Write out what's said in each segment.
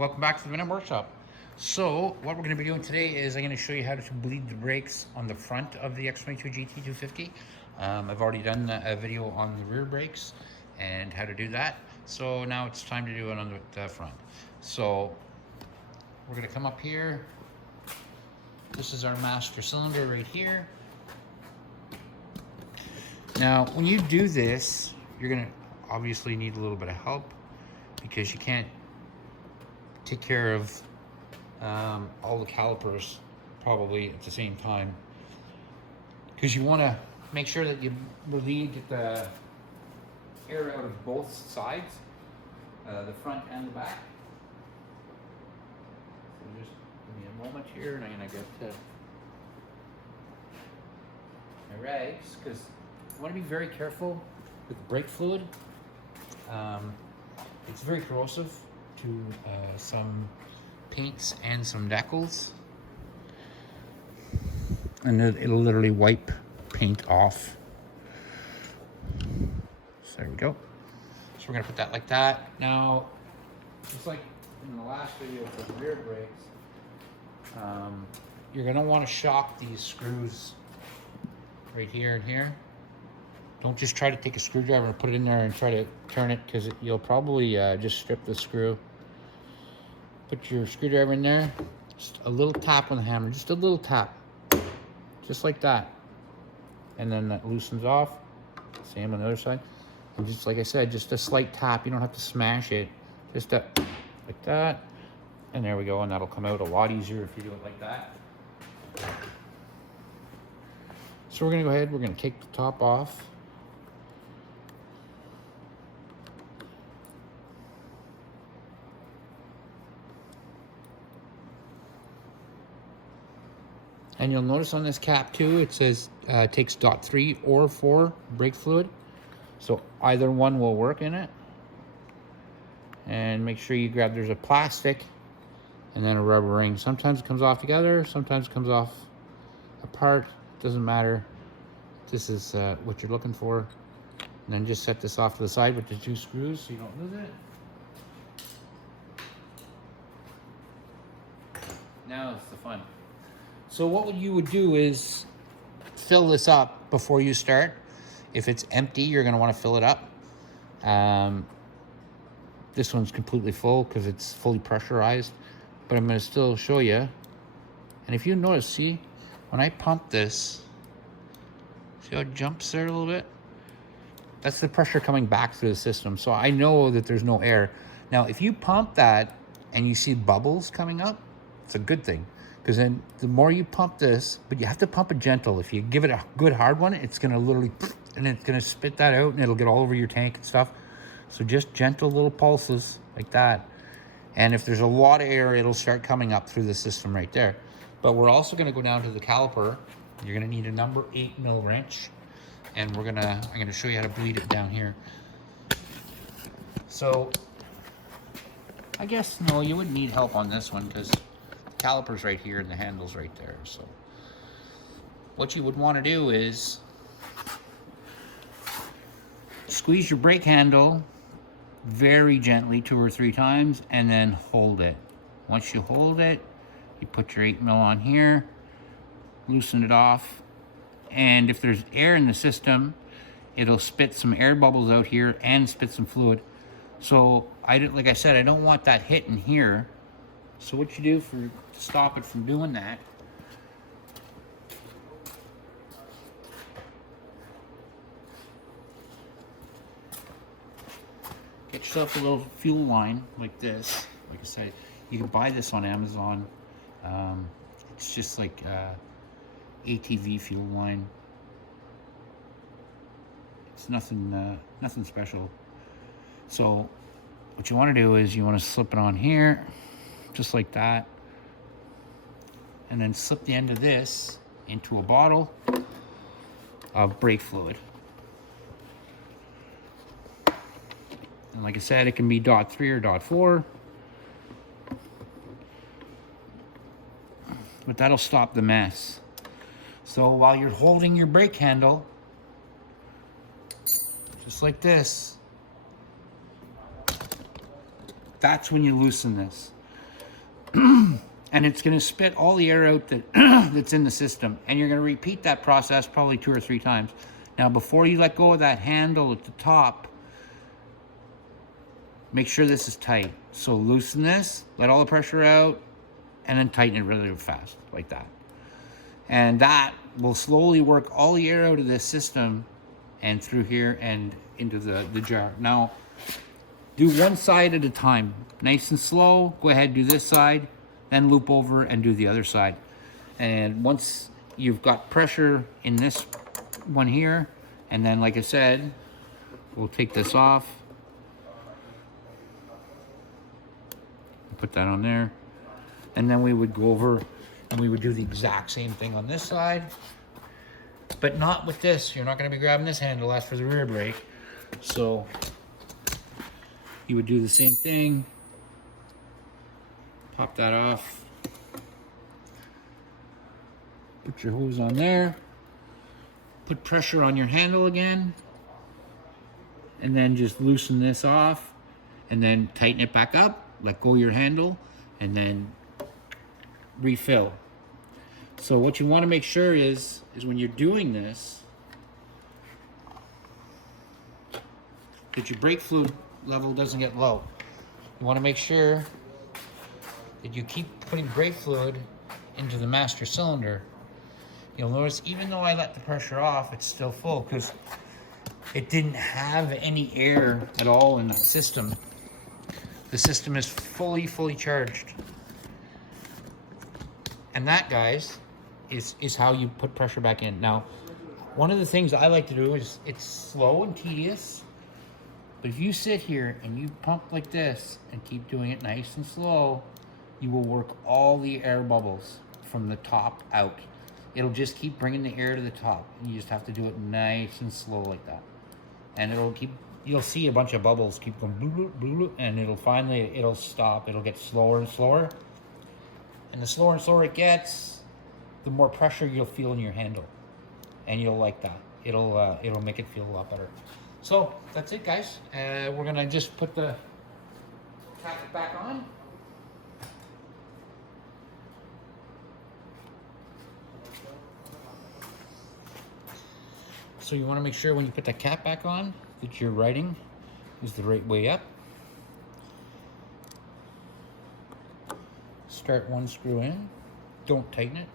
Welcome back to the Venom Workshop. So what we're going to be doing today is I'm going to show you how to bleed the brakes on the front of the X22GT 250. I've already done a video on the rear brakes and how to do that. So now it's time to do it on the front. So we're going to come up here. This is our master cylinder right here. Now when you do this, you're going to obviously need a little bit of help because you can't take care of all the calipers probably at the same time, because you want to make sure that you get the air out of both sides, the front and the back. So just give me a moment here and I'm going to get my rags, because you want to be very careful with brake fluid. It's very corrosive to some paints and some decals, and it'll literally wipe paint off. So there we go. So we're gonna put that like that. Now, just like in the last video for the rear brakes, you're gonna want to shock these screws right here and here. Don't just try to take a screwdriver and put it in there and try to turn it, because you'll probably just strip the screw. Put your screwdriver in there, just a little tap on the hammer, just a little tap, just like that. And then that loosens off. Same on the other side. And just like I said, just a slight tap. You don't have to smash it. Just like that. And there we go. And that'll come out a lot easier if you do it like that. So we're gonna go ahead, we're gonna take the top off. And you'll notice on this cap too, it says it takes .3 or 4 brake fluid. So either one will work in it. And make sure you grab, there's a plastic and then a rubber ring. Sometimes it comes off together, sometimes it comes off apart. Doesn't matter. This is what you're looking for. And then just set this off to the side with the 2 screws so you don't lose it. Now it's the fun. So what you would do is fill this up before you start. If it's empty, you're going to want to fill it up. This one's completely full because it's fully pressurized, but I'm going to still show you. And if you notice, see, when I pump this, see how it jumps there a little bit? That's the pressure coming back through the system. So I know that there's no air. Now, if you pump that and you see bubbles coming up, it's a good thing. Because then the more you pump this, but you have to pump it gentle. If you give it a good hard one, it's going to literally, and it's going to spit that out and it'll get all over your tank and stuff. So just gentle little pulses like that. And if there's a lot of air, it'll start coming up through the system right there. But we're also going to go down to the caliper. You're going to need a number 8mm wrench. And I'm going to show you how to bleed it down here. So I guess, no, you wouldn't need help on this one because calipers right here and the handles right there. So what you would want to do is squeeze your brake handle very gently 2 or 3 times and then hold it. Once you hold it, you put your 8mm on here, loosen it off, and if there's air in the system, it'll spit some air bubbles out here and spit some fluid. So like I said, I don't want that hitting here. So what you do to stop it from doing that, get yourself a little fuel line like this. Like I said, you can buy this on Amazon. It's just like ATV fuel line. It's nothing special. So what you want to do is you want to slip it on here, just like that, and then slip the end of this into a bottle of brake fluid. And like I said, it can be .3 or .4, but that'll stop the mess. So while you're holding your brake handle, just like this, that's when you loosen this. and it's going to spit all the air out that that's in the system, and you're going to repeat that process probably 2 or 3 times. Now before you let go of that handle at the top, make sure this is tight. So loosen this, let all the pressure out, and then tighten it really fast like that. And that will slowly work all the air out of this system and through here and into the jar. Now do one side at a time, nice and slow. Go ahead, do this side, then loop over and do the other side. And once you've got pressure in this one here, and then like I said, we'll take this off, put that on there, and then we would go over and we would do the exact same thing on this side, but not with this. You're not going to be grabbing this handle, that's for the rear brake. So you would do the same thing, pop that off, put your hose on there, put pressure on your handle again, and then just loosen this off, and then tighten it back up, let go of your handle, and then refill. So what you want to make sure is when you're doing this, that your brake fluid level doesn't get low. You want to make sure that you keep putting brake fluid into the master cylinder. You'll notice even though I let the pressure off, it's still full because it didn't have any air at all in that system. The system is fully charged. And that, guys, is how you put pressure back in. Now, one of the things I like to do is, it's slow and tedious, but if you sit here and you pump like this and keep doing it nice and slow, you will work all the air bubbles from the top out. It'll just keep bringing the air to the top. You just have to do it nice and slow like that. And it'll keep, you'll see a bunch of bubbles keep going, bloop, bloop, bloop, and it'll stop. It'll get slower and slower. And the slower and slower it gets, the more pressure you'll feel in your handle. And you'll like that. It'll make it feel a lot better. So that's it, guys. We're gonna just put the cap back on. So you want to make sure when you put that cap back on that your writing is the right way up. Start one screw in, don't tighten it.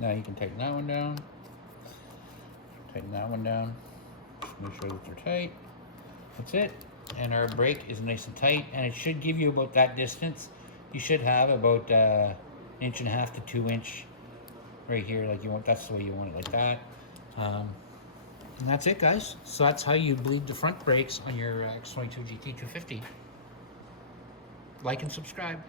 Now you can tighten that one down, tighten that one down, just make sure that they're tight. That's it. And our brake is nice and tight, and it should give you about that distance. You should have about 1.5 to 2 inch right here, like you want. That's the way you want it, like that. And that's it, guys. So that's how you bleed the front brakes on your X22GT 250. Like and subscribe.